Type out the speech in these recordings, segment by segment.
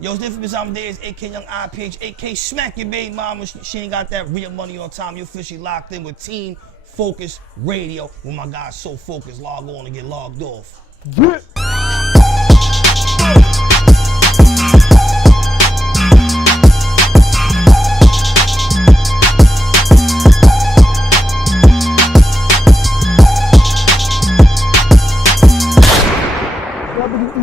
Yo, it's Inphamus Amadeuz, AK Young IPH, AK Smack Your Baby Mama. She ain't got that real money on time. You officially locked in with Team Focus Radio. When my guy's so focused, log on and get logged off. Yeah.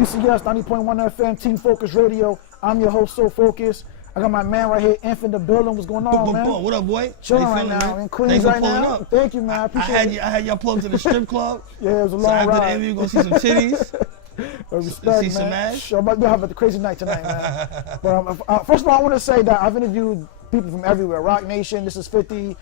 WECS 90.1 FM, Team Focus Radio. I'm your host, So Focus. I got my man right here, Inf in the building. What's going on, man? What up, boy? Chilling right now. In Queens right now. Up. Thank you, man. I appreciate it. I had y'all plugged to the strip club. Yeah, it was a long ride. So after the interview, you're going to see some titties. Respect, see man. some ass. I'm about to have a crazy night tonight, man. But first of all, I want to say that I've interviewed people from everywhere. Rock Nation, this is 50.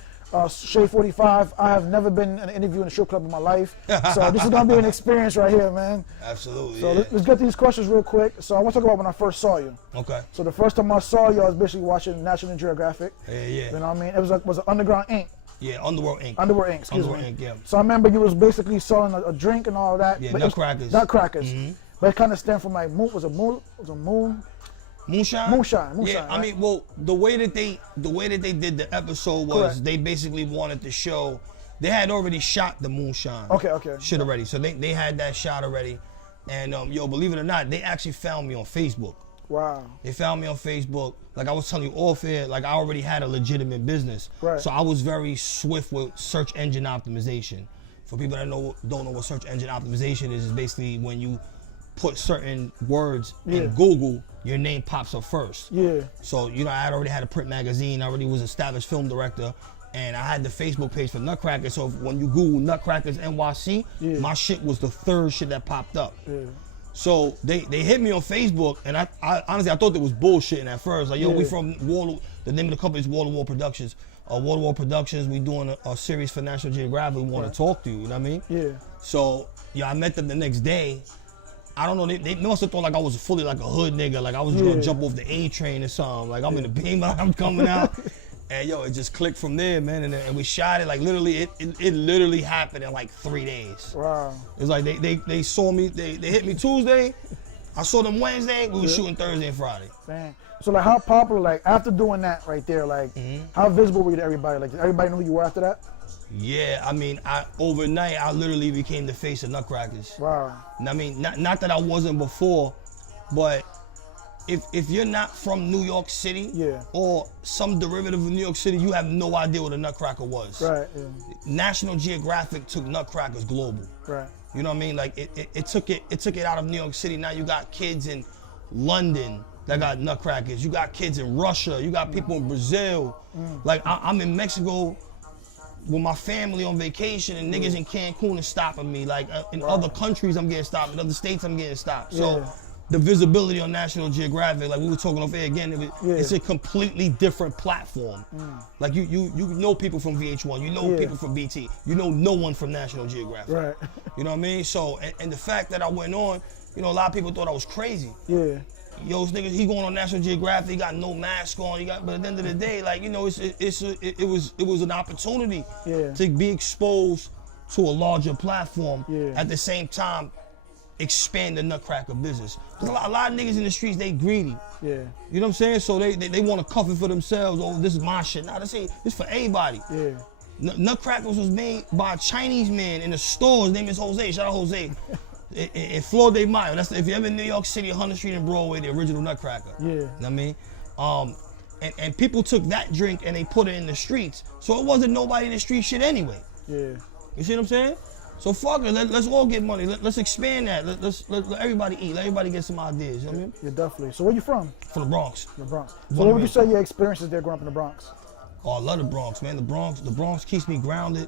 Shade 45. I have never been in an interview in a strip club in my life, so this is gonna be an experience right here, man. Absolutely. So let's get these questions real quick. So I want to talk about when I first saw you. Okay. So the first time I saw you, I was basically watching National Geographic. Yeah. You know what I mean? It was an Underground Inc. Yeah, Underworld Inc. Underworld Inc. Excuse Underworld me. Inc. Yeah. So I remember you was basically selling a drink and all that. Yeah, but nutcrackers. Nutcrackers. Mm-hmm. But it kind of stemmed from like moonshine. Moonshine. Yeah, right? I mean, well, the way that they did the episode was Correct. they basically wanted to show they had already shot the moonshine. Okay. Shit already. So they had that shot already, and yo, believe it or not, they actually found me on Facebook. Wow. They found me on Facebook. Like I was telling you off air, like I already had a legitimate business. Right. So I was very swift with search engine optimization. For people that don't know what search engine optimization is basically when you put certain words in Google, your name pops up first. Yeah. So, you know, I already had a print magazine, I already was an established film director, and I had the Facebook page for Nutcrackers. So when you Google Nutcrackers NYC, my shit was the third shit that popped up. Yeah. So they hit me on Facebook, and I honestly, I thought it was bullshitting at first. Like, yo, we from the name of the company is Wall to Wall Productions. Wall to Wall Productions, we doing a series for National Geographic. We want to talk to you, you know what I mean? Yeah. So, yeah, I met them the next day. I don't know, they must have thought like I was fully like a hood nigga, like I was gonna jump off the A train or something. Like I'm in the Beamer, I'm coming out. And yo, it just clicked from there, man. And we shot it, like literally, it literally happened in like 3 days. Wow. It's like they saw me, they hit me Tuesday, I saw them Wednesday, we were shooting Thursday and Friday. Dang. So like how popular, like after doing that right there, like how visible were you to everybody? Like did everybody know who you were after that? Yeah, I mean, overnight, I literally became the face of Nutcrackers. Wow. I mean, not that I wasn't before, but if you're not from New York City or some derivative of New York City, you have no idea what a Nutcracker was. Right. Yeah. National Geographic took Nutcrackers global. Right. You know what I mean? Like it took it out of New York City. Now you got kids in London that got Nutcrackers. You got kids in Russia. You got people in Brazil. Like I'm in Mexico with my family on vacation, and niggas in Cancun is stopping me. Like in other countries, I'm getting stopped. In other states, I'm getting stopped. So the visibility on National Geographic, like we were talking off air again, it's a completely different platform. Like you know people from VH1, you know people from BT, you know no one from National Geographic. Right. You know what I mean? So and the fact that I went on, you know, a lot of people thought I was crazy. Yeah. Yo, this nigga, he going on National Geographic, he got no mask on, but at the end of the day, like, you know, it was an opportunity to be exposed to a larger platform. At the same time, expand the Nutcracker business. Cause a lot of niggas in the streets, they greedy. Yeah. You know what I'm saying? So they want to cuff it for themselves. Oh, this is my shit. Nah, this for everybody. Yeah. Nutcrackers was made by a Chinese man in a store. His name is Jose. Shout out Jose. In Flor de Mayo. That's if you're ever in New York City, 100th Street and Broadway, the original Nutcracker. Yeah. You know what I mean? And people took that drink and they put it in the streets. So it wasn't nobody in the street shit anyway. Yeah. You see what I'm saying? So fuck it, let's all get money. Let's expand that. Let everybody eat. Let everybody get some ideas. You know what I mean? Yeah, definitely. So where you from? From the Bronx. The Bronx. So what would you say your experiences there growing up in the Bronx? Oh, I love the Bronx, man. The Bronx keeps me grounded.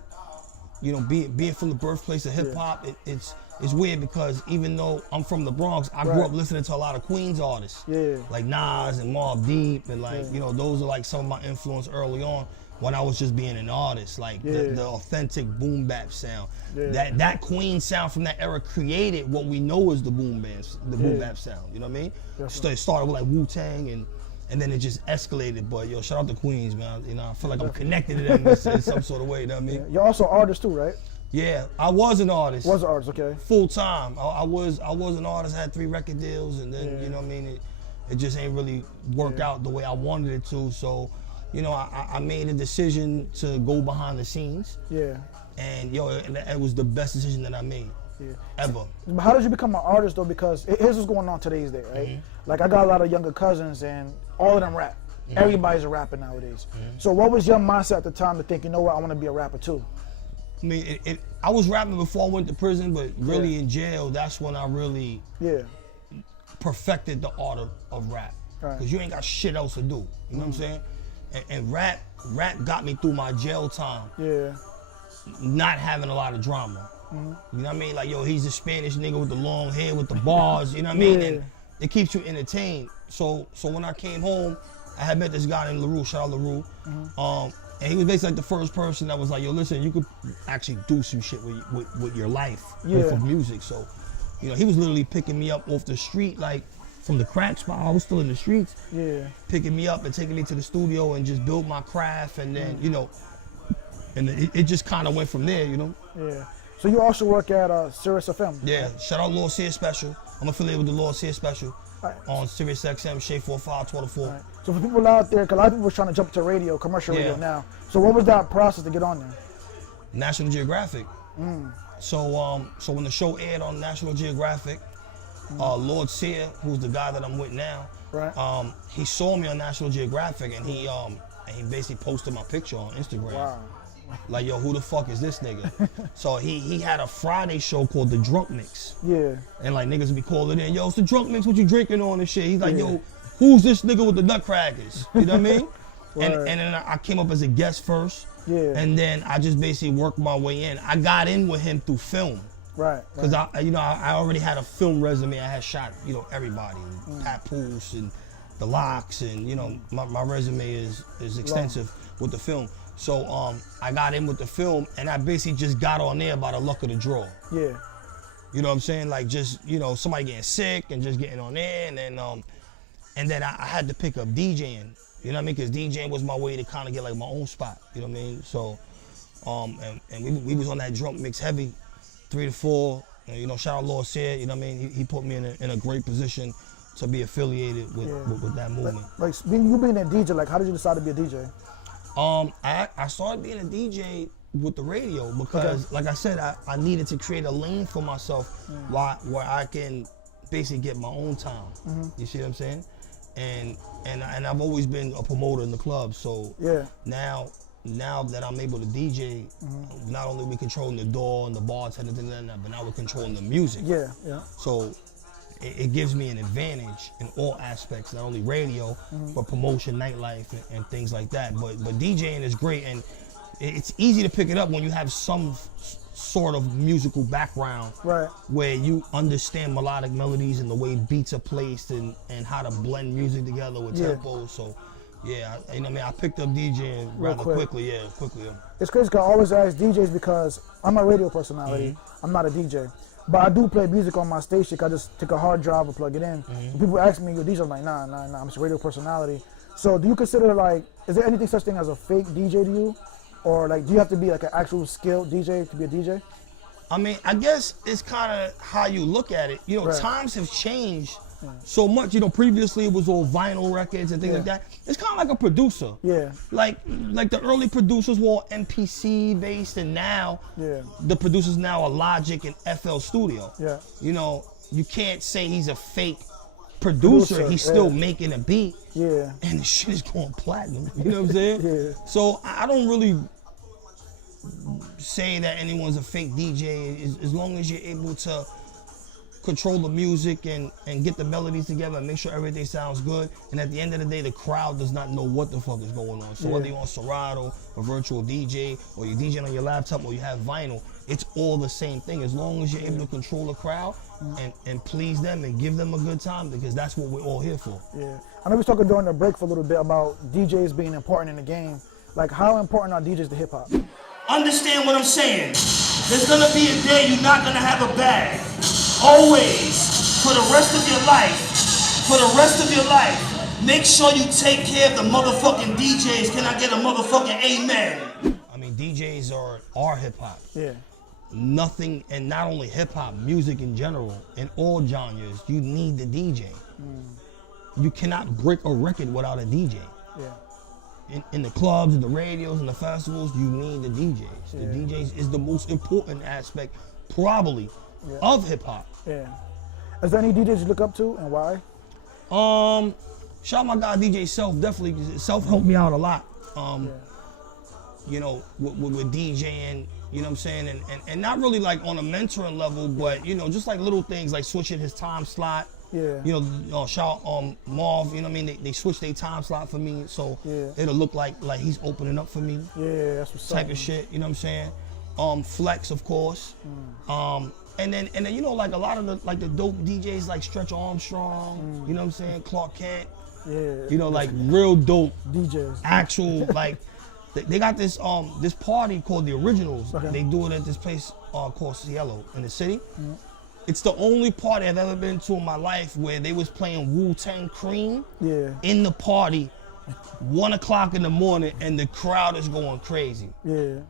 You know, being from the birthplace of hip hop, it's weird because even though I'm from the Bronx, I grew up listening to a lot of Queens artists. Yeah. Like Nas and Mobb Deep and like, you know, those are like some of my influence early on when I was just being an artist. Like the authentic boom bap sound. Yeah. That Queens sound from that era created what we know as the boom bap sound. You know what I mean? It started with like Wu-Tang and then it just escalated. But yo, shout out to Queens, man. You know, I feel like I'm connected to them in some sort of way. You know what I mean? You're also an artist too, right? Yeah, I was an artist. Was an artist, okay. Full time. I was an artist. I had 3 record deals, and then you know what I mean. it just ain't really worked out the way I wanted it to. So, you know, I made a decision to go behind the scenes. Yeah. And yo, it was the best decision that I made. Yeah. Ever. But how did you become an artist though? Because here's what's going on today's day, right? Like I got a lot of younger cousins and all of them rap. Everybody's a rapper nowadays. So what was your mindset at the time to think, you know what, I want to be a rapper too? I mean, I was rapping before I went to prison, but really in jail, that's when I really perfected the art of rap. Because you ain't got shit else to do. You know what I'm saying? And rap got me through my jail time. Yeah. Not having a lot of drama. You know what I mean? Like, yo, he's a Spanish nigga with the long hair with the bars, you know what I mean? And it keeps you entertained. So when I came home, I had met this guy named LaRue, shout out LaRue. And he was basically like the first person that was like, yo, listen, you could actually do some shit with your life off of music. So, you know, he was literally picking me up off the street, like from the crack spot. I was still in the streets. Yeah. Picking me up and taking me to the studio and just build my craft. And then, you know, and it just kind of went from there, you know? Yeah. So you also work at Sirius FM? Yeah. Shout out Lord Sear Special. I'm affiliated with the Lord Sear Special on Sirius XM, Shade 45, 24. Right. So for people out there, because a lot of people are trying to jump to radio, commercial radio now. So what was that process to get on there? National Geographic. So when the show aired on National Geographic, Lord Sear, who's the guy that I'm with now, he saw me on National Geographic and he basically posted my picture on Instagram. Wow. Like, yo, who the fuck is this nigga? So he had a Friday show called The Drunk Mix. Yeah. And like niggas would be calling in, yo, it's The Drunk Mix, what you drinking on and shit. He's like, yo, who's this nigga with the nutcrackers? You know what I mean? And then I came up as a guest first. Yeah. And then I just basically worked my way in. I got in with him through film. Right. Because I already had a film resume. I had shot, you know, everybody, Papoose and the Locks, and you know, my resume is extensive with the film. So I got in with the film, and I basically just got on there by the luck of the draw. Yeah. You know what I'm saying? Like just, you know, somebody getting sick and just getting on there, and then I had to pick up DJing. You know what I mean? Because DJing was my way to kind of get like my own spot. You know what I mean? So, and we was on that Drunk Mix heavy, 3 to 4. You know, shout out Lord Sear. You know what I mean? He put me in a great position to be affiliated with that movement. Like you being a DJ, like how did you decide to be a DJ? I started being a DJ with the radio because, like I said, I needed to create a lane for myself where I can basically get my own time. You see what I'm saying? And I've always been a promoter in the club, so now that I'm able to DJ, not only we controlling the door and the bartender and that, but now we're controlling the music. Yeah, yeah. So it gives me an advantage in all aspects, not only radio, but promotion, nightlife, and things like that. But DJing is great, and it's easy to pick it up when you have some sort of musical background, where you understand melodic melodies and the way beats are placed and how to blend music together with tempos. So yeah, you know what I mean? I picked up DJing rather quickly. It's crazy because I always ask DJs because I'm a radio personality. I'm not a DJ. But I do play music on my station. I just take a hard drive and plug it in. When people ask me, you're a DJ, I'm like, nah, I'm just a radio personality. So do you consider, like, is there anything such thing as a fake DJ to you? Or like, do you have to be like an actual skilled DJ to be a DJ? I mean, I guess it's kind of how you look at it. You know, times have changed so much. You know, previously it was all vinyl records and things like that. It's kind of like a producer. Yeah. Like the early producers were all MPC based, and now the producers now are Logic and FL Studio. Yeah. You know, you can't say he's a fake producer. He's still making a beat. Yeah. And the shit is going platinum. You know what I'm saying? So I don't really say that anyone's a fake DJ as long as you're able to control the music and get the melodies together and make sure everything sounds good. And at the end of the day, the crowd does not know what the fuck is going on. So whether you're on Serato, a virtual DJ, or you're DJing on your laptop, or you have vinyl, it's all the same thing. As long as you're able to control the crowd and please them and give them a good time, because that's what we're all here for. Yeah. I know we was talking during the break for a little bit about DJs being important in the game. Like, how important are DJs to hip hop? Understand what I'm saying. There's gonna be a day you're not gonna have a bag. Always, for the rest of your life, make sure you take care of the motherfucking DJs. Can I get a motherfucking amen? I mean, DJs are hip hop. Yeah. Nothing, and not only hip hop, music in general, in all genres, you need the DJ. you cannot break a record without a DJ. Yeah. In the clubs, the radios, and the festivals, you need the DJs. Yeah. The DJs is the most important aspect, probably, of hip hop. Yeah. Is there any DJs you look up to and why? Shout out my guy DJ Self. Definitely, Self helped me out a lot. You know, with DJing, you know what I'm saying, and not really like on a mentoring level, but you know, just like little things like switching his time slot. Yeah. You know, shout Marv. You know what I mean? They switched their time slot for me, so it'll look like he's opening up for me. Yeah, that's what's type of shit. You know what I'm saying? Flex, of course. And then you know, like a lot of the dope DJs like Stretch Armstrong. You know what I'm saying? Clark Kent. Yeah. You know, like real dope DJs. Actual like. They got this party called the Originals. Okay. They do it at this place called Cielo in the city. It's the only party I've ever been to in my life where they was playing Wu-Tang Cream in the party, 1 o'clock in the morning, and the crowd is going crazy. Yeah. You know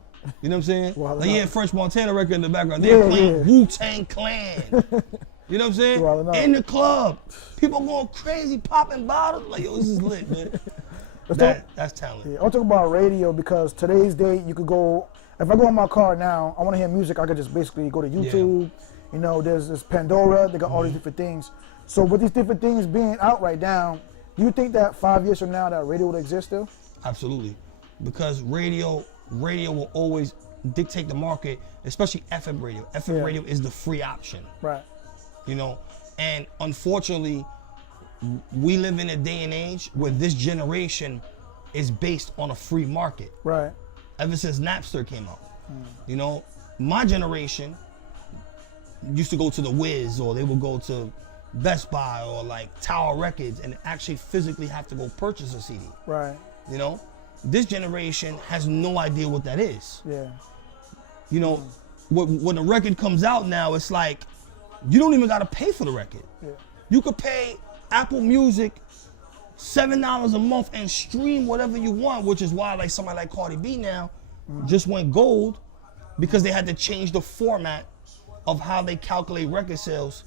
what I'm saying? Well, like, French Montana record in the background. They're playing Wu-Tang Clan. You know what I'm saying? Well, in the club. People going crazy, popping bottles. Like, yo, this is lit, man. That's talent. Yeah, I'll talk about radio because today's date, you could go, if I go in my car now, I want to hear music, I could just basically go to YouTube. You know, there's this Pandora, they got all these different things. So with these different things being out right now, do you think that 5 years from now that radio will exist still? Absolutely. Because radio will always dictate the market, especially FM radio. FM radio is the free option. Right. You know, and unfortunately, we live in a day and age where this generation is based on a free market. Right. Ever since Napster came out. You know, my generation used to go to the Wiz, or they would go to Best Buy or like Tower Records and actually physically have to go purchase a CD. Right. You know, this generation has no idea what that is. Yeah. You know, when the record comes out now, it's like, you don't even gotta pay for the record. Yeah. You could pay Apple Music $7 a month and stream whatever you want, which is why like somebody like Cardi B now just went gold, because they had to change the format of how they calculate record sales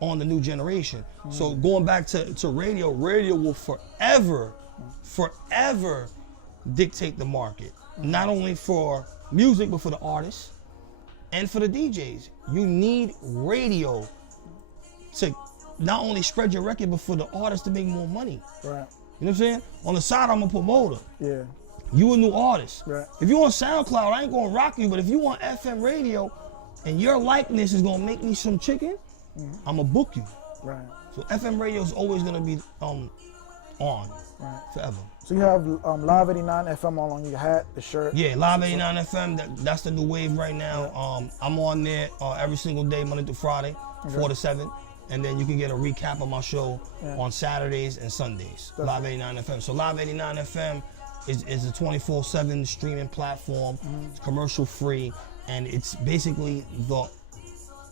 on the new generation. So going back to radio will forever dictate the market, not only for music, but for the artists and for the DJs. You need radio to not only spread your record, but for the artists to make more money. Right. You know what I'm saying? On the side, I'm a promoter. Yeah. You a new artist. Right. If you on SoundCloud, I ain't gonna rock you, but if you on FM radio and your likeness is gonna make me some chicken, I'ma book you. Right. So FM radio is always gonna be on forever. So you have Live 89 FM all on your hat, the shirt. Yeah, Live 89 FM, that's the new wave right now. I'm on there every single day, Monday through Friday, 4 to 7. And then you can get a recap of my show on Saturdays and Sundays. Live 89 FM. So Live 89 FM is a 24/7 streaming platform. It's commercial free, and it's basically the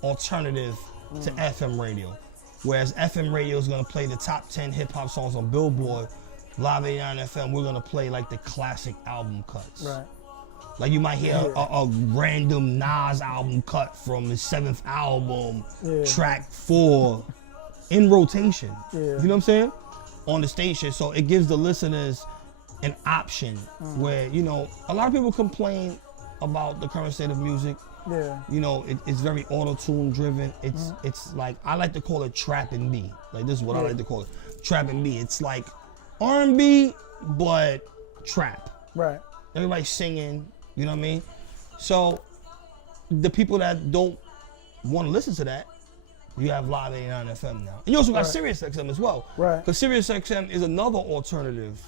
alternative to FM radio. Whereas FM radio is gonna play the top 10 hip hop songs on Billboard, Live 89 FM, we're gonna play like the classic album cuts. Right. Like you might hear a random Nas album cut from his 7th album, track 4, in rotation. You know what I'm saying? On the station. So it gives the listeners an option where, you know, a lot of people complain about the current state of music. Yeah. You know, it's very auto-tune driven. It's like, I like to call it trap and B. Like, this is what I like to call it. Trap and B. It's like R&B, but trap. Right. Everybody's singing, you know what I mean? So the people that don't want to listen to that, you have Live 89 FM now. And you also got Sirius XM as well. Right. Because Sirius XM is another alternative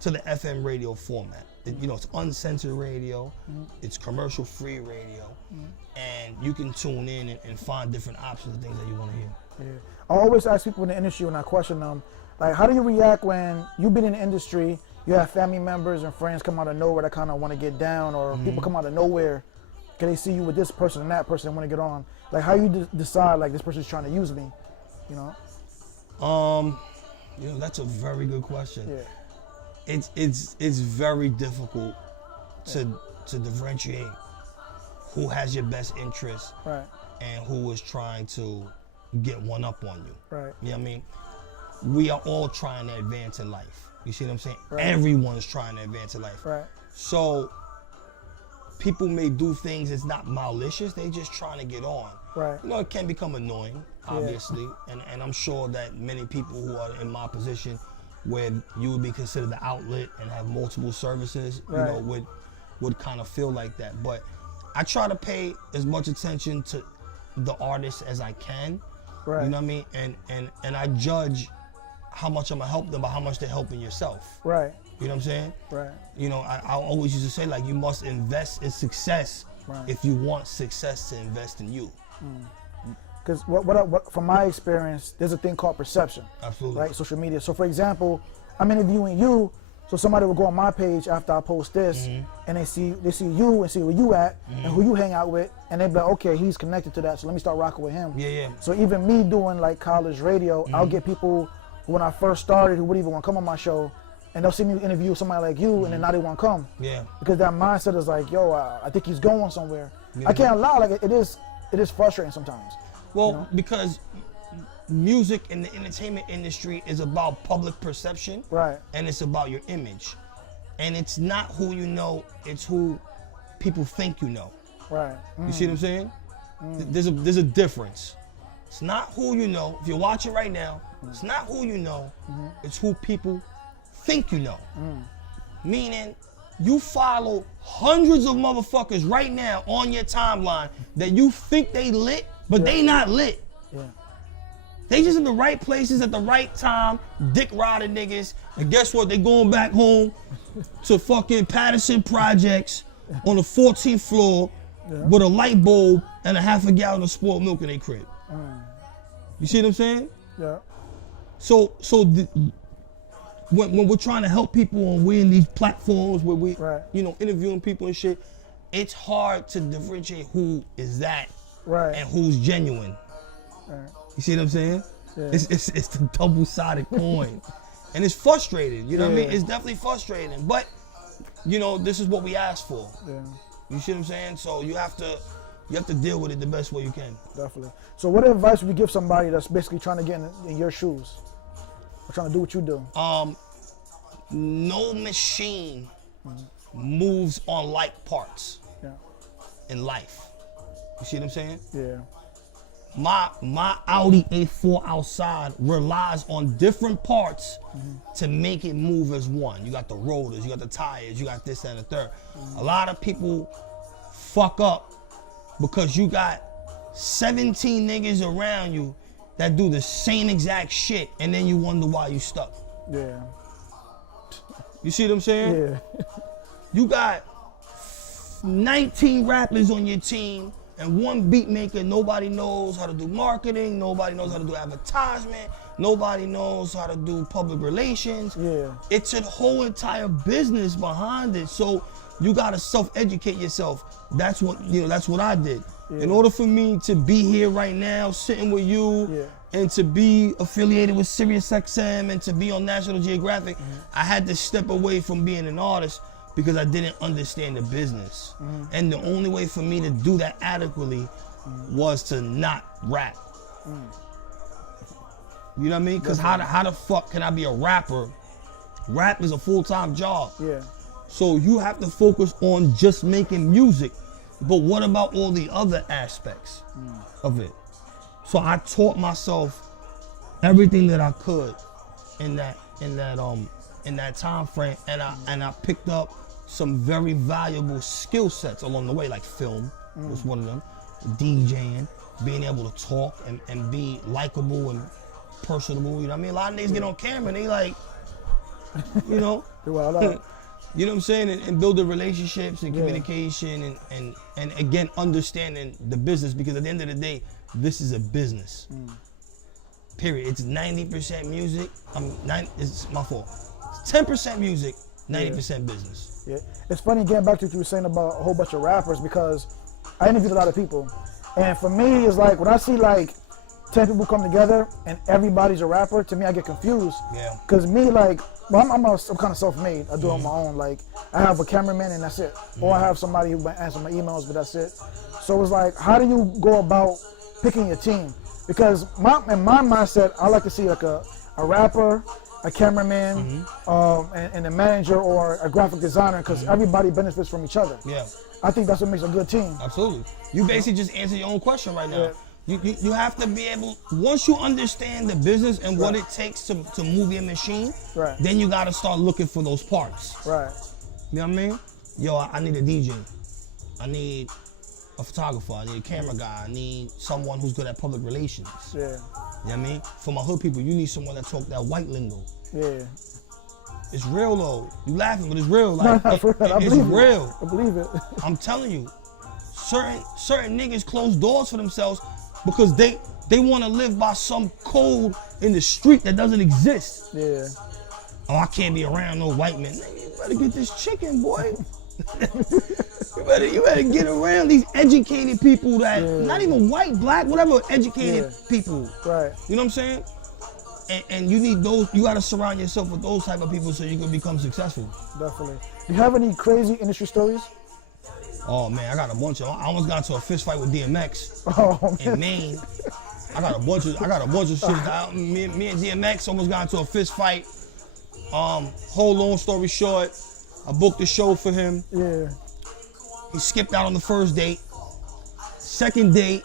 to the FM radio format. You know, it's uncensored radio, it's commercial-free radio, and you can tune in and find different options of things that you want to hear. Yeah. I always ask people in the industry when I question them, like, how do you react when you've been in the industry, you have family members and friends come out of nowhere that kind of want to get down, or people come out of nowhere, can they see you with this person and that person and want to get on? Like, how you decide, like, this person's trying to use me, you know? You know, that's a very good question. Yeah. It's very difficult to differentiate who has your best interest and who is trying to get one up on you. Right. You know what I mean? we are all trying to advance in life. You see what I'm saying? Right. Everyone's trying to advance in life. Right. So people may do things that's not malicious, they just trying to get on. Right. You know, it can become annoying, obviously, and I'm sure that many people who are in my position where you would be considered the outlet and have multiple services, you know, would kind of feel like that. But I try to pay as much attention to the artist as I can. Right. You know what I mean? And I judge how much I'm gonna help them by how much they're helping yourself. Right. You know what I'm saying? Right. You know, I always used to say, like, you must invest in success if you want success to invest in you. Because what from my experience, there's a thing called perception. Absolutely. Right, social media. So for example, I'm interviewing you, so somebody will go on my page after I post this, and they see you and see where you at and who you hang out with, and they be like, okay, he's connected to that, so let me start rocking with him. So even me doing like college radio, I'll get people who, when I first started, who wouldn't even want to come on my show, and they'll see me interview somebody like you, and then now they want to come. Because that mindset is like, yo, I think he's going somewhere. I can't lie, like it is frustrating sometimes. Well, you know? because music and the entertainment industry is about public perception, and it's about your image, and it's not who you know, it's who people think you know. You see what I'm saying? There's a difference. It's not who you know. If you're watching right now, it's not who you know, it's who people think you know. Meaning, you follow hundreds of motherfuckers right now on your timeline that you think they lit, but they not lit. They just in the right places at the right time, dick riding niggas, and guess what? They going back home to fucking Patterson Projects on the 14th floor with a light bulb and a half a gallon of spoiled milk in their crib. You see what I'm saying? Yeah. So when we're trying to help people and we're in these platforms where we, you know, interviewing people and shit, it's hard to differentiate who is that and who's genuine. You see what I'm saying? It's the double-sided coin. And it's frustrating, you know what I mean? It's definitely frustrating, but you know, this is what we asked for. You see what I'm saying? So you have to deal with it the best way you can. Definitely. So what advice would you give somebody that's basically trying to get in your shoes? Or trying to do what you do? No machine moves on like parts in life. You see what I'm saying? Yeah. My Audi A4 outside relies on different parts to make it move as one. You got the rotors, you got the tires, you got this and the third. A lot of people fuck up because you got 17 niggas around you that do the same exact shit, and then you wonder why you stuck. Yeah. You see what I'm saying? Yeah. You got 19 rappers on your team and one beat maker. Nobody knows how to do marketing, nobody knows how to do advertisement, nobody knows how to do public relations. Yeah. It's a whole entire business behind it. So you gotta self-educate yourself. That's what I did. Yeah. In order for me to be here right now, sitting with you, and to be affiliated with SiriusXM and to be on National Geographic, I had to step away from being an artist because I didn't understand the business. And the only way for me to do that adequately was to not rap. You know what I mean? Because how the fuck can I be a rapper? Rap is a full-time job. Yeah. So you have to focus on just making music. But what about all the other aspects of it? So I taught myself everything that I could in that time frame, and I picked up some very valuable skill sets along the way, like film was one of them, DJing, being able to talk and be likable and personable. You know what I mean? A lot of niggas get on camera and they like, you know. You know what I'm saying? And building relationships and communication and again, understanding the business, because at the end of the day, this is a business. Period. It's 90% music. It's my fault. It's 10% music, 90% business. Yeah. It's funny getting back to what you were saying about a whole bunch of rappers, because I interviewed a lot of people. And for me, it's like when I see like 10 people come together and everybody's a rapper, to me I get confused. Yeah. Cause me, like, well, I'm kind of self-made. I do it on my own. Like, I have a cameraman and that's it. Or I have somebody who answers my emails, but that's it. So it's like, how do you go about picking your team? Because in my mindset, I like to see like a a rapper, a cameraman, and a manager or a graphic designer, because everybody benefits from each other. Yeah. I think that's what makes a good team. Absolutely. You basically just answered your own question right now. Yeah. You have to be able, once you understand the business and what it takes to move your machine, then you got to start looking for those parts. Right. You know what I mean? Yo, I need a DJ. I need a photographer. I need a camera guy. I need someone who's good at public relations. Yeah. You know what I mean? For my hood people, you need someone that talk that white lingo. Yeah. It's real though. You laughing, but it's real. Like it's real. I believe it. I'm telling you, certain niggas close doors for themselves because they want to live by some code in the street that doesn't exist. Yeah. Oh, I can't be around no white man. Nigga, you better get this chicken, boy. you better get around these educated people that not even white, black, whatever, educated people. Right. You know what I'm saying? And you need those. You got to surround yourself with those type of people so you can become successful. Definitely. Do you have any crazy industry stories? Oh man, I got a bunch of. I almost got into a fist fight with DMX in Maine. I got a bunch of shit. Me and DMX almost got into a fist fight. Whole long story short, I booked the show for him. Yeah. He skipped out on the first date. Second date,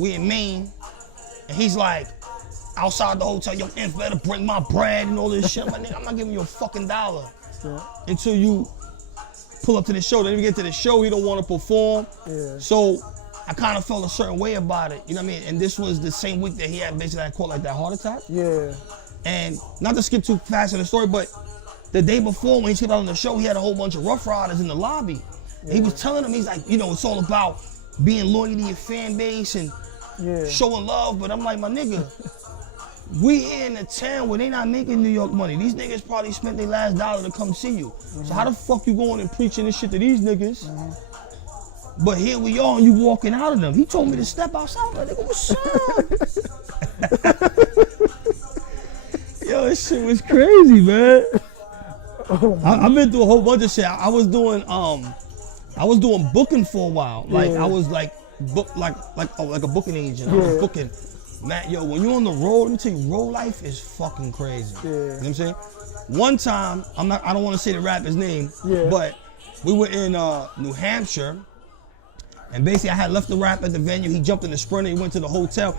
we in Maine, and he's like, outside the hotel, yo, Inf better bring my bread and all this shit. I'm like, nigga, I'm not giving you a fucking dollar until you pull up to the show. Then we get to the show, he don't want to perform. Yeah. So I kind of felt a certain way about it. You know what I mean? And this was the same week that he had basically caught like that heart attack. Yeah. And not to skip too fast in the story, but the day before when he skipped out on the show, he had a whole bunch of Rough Riders in the lobby. Yeah. He was telling them, he's like, you know, it's all about being loyal to your fan base and showing love. But I'm like, my nigga, we here in a town where they not making New York money. These niggas probably spent their last dollar to come see you. So how the fuck you going and preaching this shit to these niggas? But here we are and you walking out of them. He told me to step outside. I'm like, nigga, what's up? Yo, this shit was crazy, man. I've been through a whole bunch of shit. I was doing booking for a while. Like I was like a booking agent. I was booking. Man, yo, when you're on the road, let me tell you, road life is fucking crazy. You know what I'm saying? One time, I don't want to say the rapper's name, but we were in New Hampshire, and basically I had left the rap at the venue. He jumped in the Sprinter, he went to the hotel.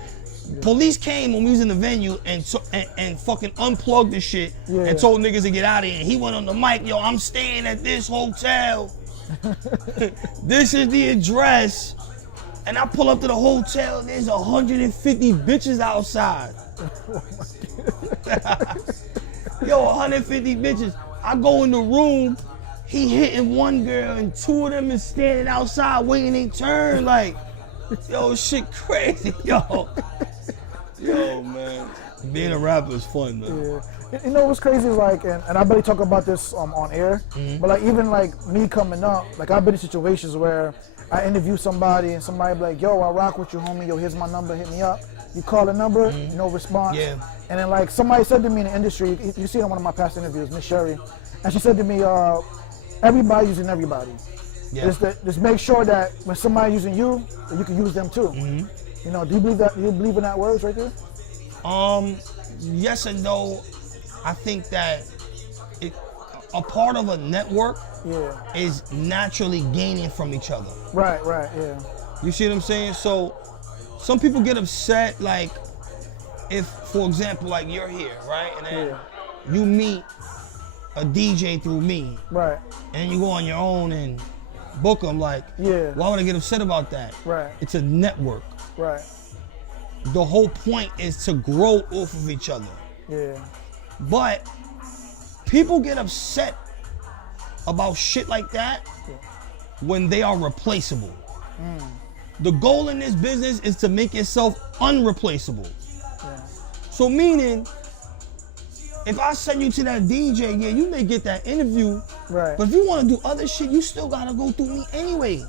Police came when we was in the venue and fucking unplugged the shit and told niggas to get out of here. And he went on the mic, yo, I'm staying at this hotel. This is the address. And I pull up to the hotel, there's 150 bitches outside. Yo, 150 bitches. I go in the room, he hitting one girl and two of them is standing outside waiting their turn. Like, yo, shit crazy, yo. Yo, man. Being a rapper is fun, man. Yeah. You know what's crazy is like, and I barely talk about this on air, but like even like me coming up, like I've been in situations where I interview somebody and somebody be like, yo, I rock with you, homie. Yo, here's my number, hit me up. You call the number, no response. Yeah. And then like somebody said to me in the industry, you see it on one of my past interviews, Miss Sherry, and she said to me, everybody's using everybody. Yeah. Just make sure that when somebody's using you, that you can use them too. You know, do you believe that? Do you believe in that words right there? Yes and no. I think that a part of a network is naturally gaining from each other. Right, yeah. You see what I'm saying? So some people get upset, like if, for example, like you're here, right? And then you meet a DJ through me. Right. And you go on your own and book them, like, why would I get upset about that? Right. It's a network. Right. The whole point is to grow off of each other. Yeah. But people get upset about shit like that when they are replaceable. The goal in this business is to make yourself unreplaceable. So meaning, if I send you to that DJ, you may get that interview, but if you want to do other shit, you still gotta go through me anyway.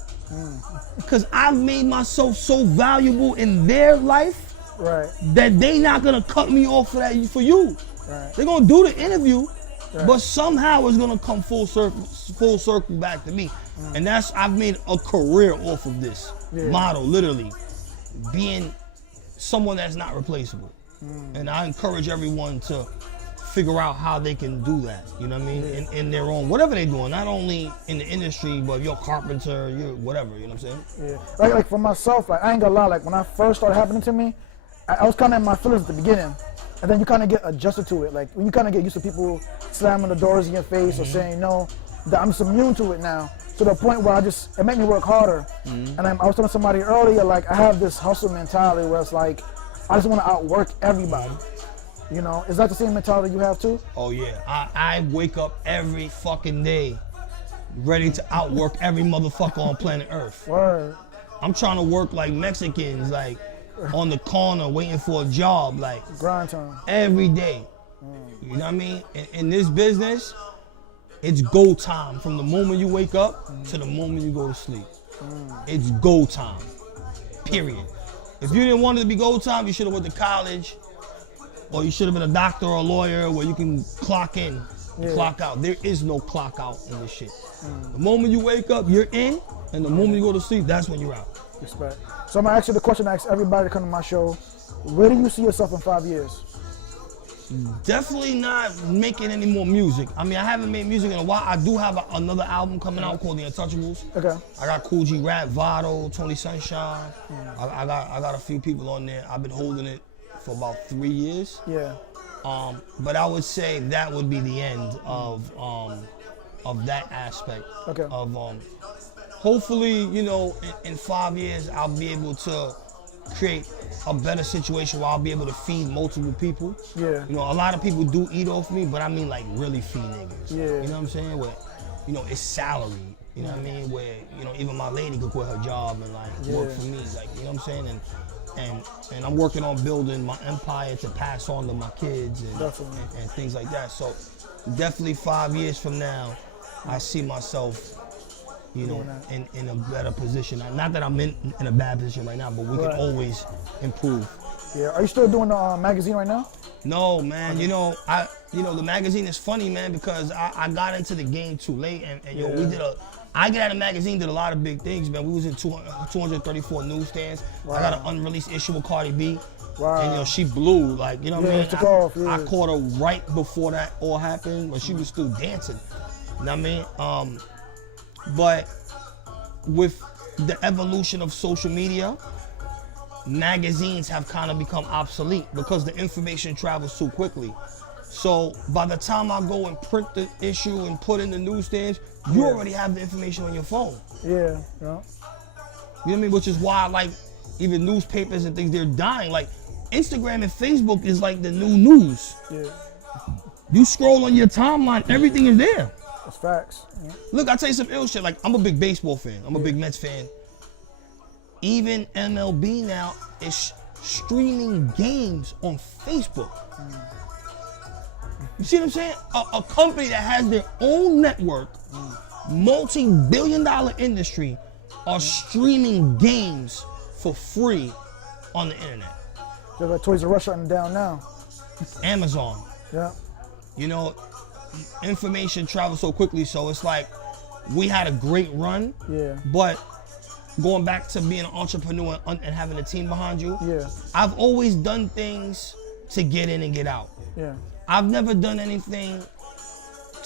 Because I've made myself so valuable in their life that they not gonna cut me off for you. They're gonna do the interview, but somehow it's gonna come full circle back to me. And I've made a career off of this model, literally being someone that's not replaceable. And I encourage everyone to figure out how they can do that, you know what I mean, in their own, whatever they're doing, not only in the industry, but you're a carpenter, you're whatever, you know what I'm saying? Yeah, like for myself, like I ain't gonna lie, like when I first started happening to me, I was kind of in my feelings at the beginning, and then you kind of get adjusted to it. Like when you kind of get used to people slamming the doors in your face or saying no, that I'm just immune to it now, to the point where it made me work harder. And I was telling somebody earlier, like I have this hustle mentality where it's like, I just want to outwork everybody. You know, is that the same mentality you have too? Oh yeah, I wake up every fucking day ready to outwork every motherfucker on planet Earth. Word. I'm trying to work like Mexicans, like on the corner waiting for a job, like grind time. Every day. You know what I mean? In this business, it's go time from the moment you wake up to the moment you go to sleep. It's go time, period. If you didn't want it to be go time, you should have went to college. Or you should have been a doctor or a lawyer where you can clock in, clock out. There is no clock out in this shit. The moment you wake up, you're in, and the moment you go to sleep, that's when you're out. Respect. So I'm gonna ask you the question I ask everybody to come to my show. Where do you see yourself in 5 years? Definitely not making any more music. I mean, I haven't made music in a while. I do have another album coming out called The Untouchables. Okay. I got Cool G Rap, Vado, Tony Sunshine. I got a few people on there. I've been holding it for about 3 years. Yeah. But I would say that would be the end of that aspect. Okay. Of hopefully, you know, in 5 years I'll be able to create a better situation where I'll be able to feed multiple people. Yeah. You know, a lot of people do eat off me, but I mean like really feed niggas. Yeah. You know what I'm saying? Where, you know, it's salary. You know what I mean? Where, you know, even my lady could quit her job and like work for me. Like, you know what I'm saying? And I'm working on building my empire to pass on to my kids and things like that. So definitely 5 years from now, I see myself, you know, in a better position. Not that I'm in a bad position right now, but we can always improve. Yeah. Are you still doing the magazine right now? No, man. You know, the magazine is funny, man, because I got into the game too late, and yo, I Get Out of Magazine did a lot of big things, man. We was in 234 newsstands. I got an unreleased issue with Cardi B. Wow. And, you know, she blew, like, you know what I mean? I caught her right before that all happened, but she was still dancing. You know what I mean? But with the evolution of social media, magazines have kind of become obsolete because the information travels too quickly. So by the time I go and print the issue and put in the newsstands, you already have the information on your phone. Yeah. You know what I mean? Which is why, like, even newspapers and things, they're dying. Like, Instagram and Facebook is like the new news. Yeah. You scroll on your timeline, everything is there. That's facts. Yeah. Look, I'll tell you some ill shit. Like, I'm a big baseball fan. I'm a big Mets fan. Even MLB now is streaming games on Facebook. You see what I'm saying? A company that has their own network, multi-billion-dollar industry, are streaming games for free on the internet. There's like Toys R Us shutting down now. Amazon. Yeah. You know, information travels so quickly, so it's like we had a great run. Yeah. But going back to being an entrepreneur and having a team behind you, yeah, I've always done things to get in and get out. Yeah. I've never done anything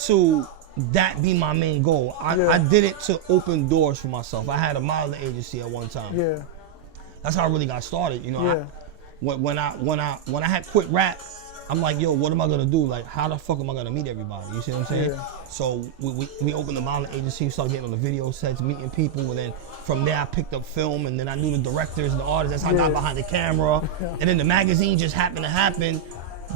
to that be my main goal. I did it to open doors for myself. I had a modeling agency at one time. Yeah. That's how I really got started. You know, when I had quit rap, I'm like, yo, what am I gonna do? Like, how the fuck am I gonna meet everybody? You see what I'm saying? Yeah. So we opened the modeling agency, started getting on the video sets, meeting people, and then from there I picked up film, and then I knew the directors and the artists. That's how I got behind the camera. And then the magazine just happened to happen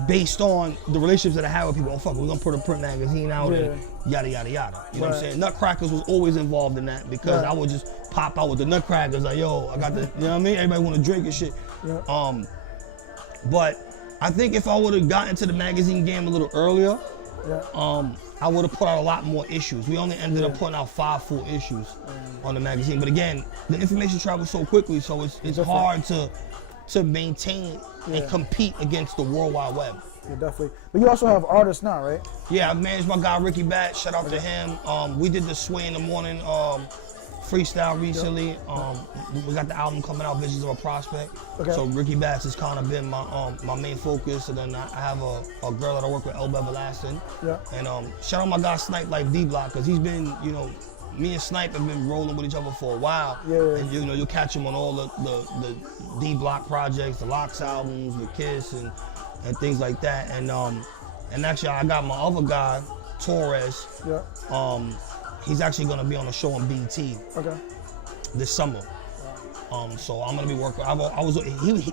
based on the relationships that I had with people. Oh fuck, we're gonna put a print magazine out and yada yada yada. You know what I'm saying? Nutcrackers was always involved in that because I would just pop out with the Nutcrackers, like, yo, I got the, you know what I mean? Everybody wanna drink and shit. Yeah. But I think if I would have gotten into the magazine game a little earlier, I would have put out a lot more issues. We only ended up putting out 5 full issues on the magazine. But again, the information travels so quickly, so it's hard to maintain and compete against the World Wide Web. Yeah, definitely. But you also have artists now, right? Yeah, I've managed my guy Ricky Bat. Shout out to him. We did the Sway in the Morning freestyle recently. We got the album coming out, Visions of a Prospect. Okay. So Ricky Bass has kind of been my main focus, and then I have a girl that I work with, Elba Everlasting. Yeah. And shout out my guy Snipe like D-Block, because he's been, you know, me and Snipe have been rolling with each other for a while. Yeah. And you know, you'll catch him on all the D-Block projects, the Locks albums, the Kiss, and things like that. And actually, I got my other guy, Torres. Yeah. He's actually gonna be on a show on BT. Okay. This summer. So I'm gonna be working.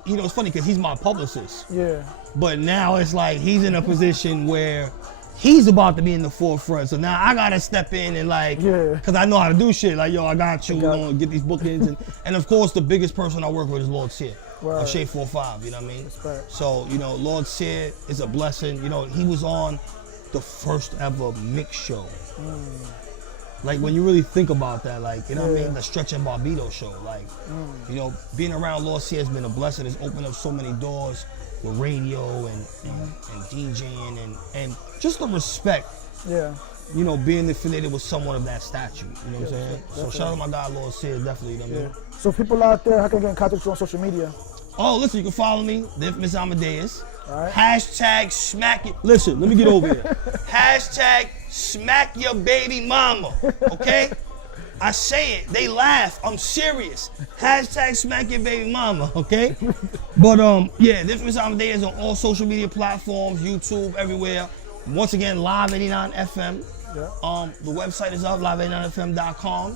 You know, it's funny because he's my publicist. Yeah. But now it's like he's in a position where he's about to be in the forefront. So now I gotta step in and like, cause I know how to do shit. Like, yo, I got you, get these bookings, and of course the biggest person I work with is Lord Sear. Right. Of Shade 45, you know what I mean? Respect. So, you know, Lord Sear is a blessing. You know, he was on the first ever mix show. Like, when you really think about that, like, you know what I mean? The Stretch and Barbito show. Like, you know, being around Lord Sear has been a blessing. It's opened up so many doors with radio and DJing and just the respect. Yeah. You know, being affiliated with someone of that stature. You know what I'm saying? Definitely. So shout out to my guy Lord Sear, definitely. You know what I mean? So people out there, how can I get in contact with you on social media? Oh, listen, you can follow me, the Inphamus Amadeuz. All right. Hashtag smack it. Listen, let me get over here. Hashtag smack your baby mama, okay? I say it, they laugh, I'm serious. Hashtag smack your baby mama, okay? But yeah, the Inphamus Amadeuz on all social media platforms, YouTube, everywhere. Once again, Live 89 FM. Yeah. The website is up, live89fm.com.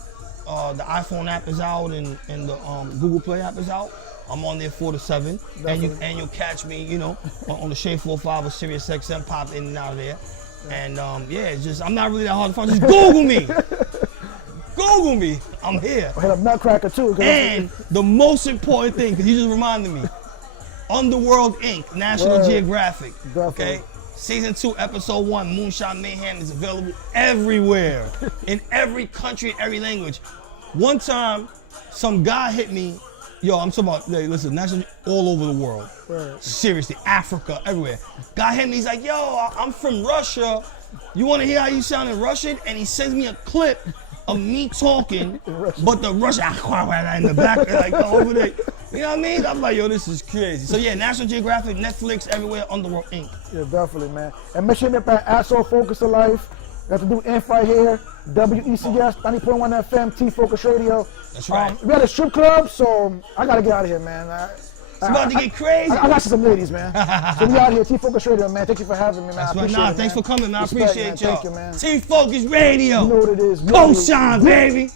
The iPhone app is out and the Google Play app is out. I'm on there 4 to 7, and you'll catch me, you know, on the Shade 45 or Sirius XM, pop in and out of there. And yeah, it's just, I'm not really that hard to find. Just Google me. Google me. I'm here. Hit up Nutcracker too. And the most important thing, because you just reminded me, Underworld Inc., National Geographic. Okay. Season 2, Episode 1, Moonshine Mayhem is available everywhere, in every country, in every language. One time, some guy hit me. Yo, I'm talking about, hey, listen, national, all over the world. Seriously, Africa, everywhere. Guy hit me, he's like, yo, I'm from Russia. You want to hear how you sound in Russian? And he sends me a clip of me talking, but the Russian in the back, like over there. You know what I mean? I'm like, yo, this is crazy. So yeah, National Geographic, Netflix, everywhere, Underworld Inc. Yeah, definitely, man. And make sure you get that Asshole Focus of Life. Got to do Infight here, WECS, 90.1 FM, T-Focus Radio. That's right. We got a strip club, so I got to get out of here, man. It's about to get crazy. I got some ladies, man. So we out here, T-Focus Radio, man. Thank you for having me, man. That's right. Nah, thanks for coming, man. I appreciate y'all. Thank you, man. T-Focus Radio. You know what it is. Co-sign, baby.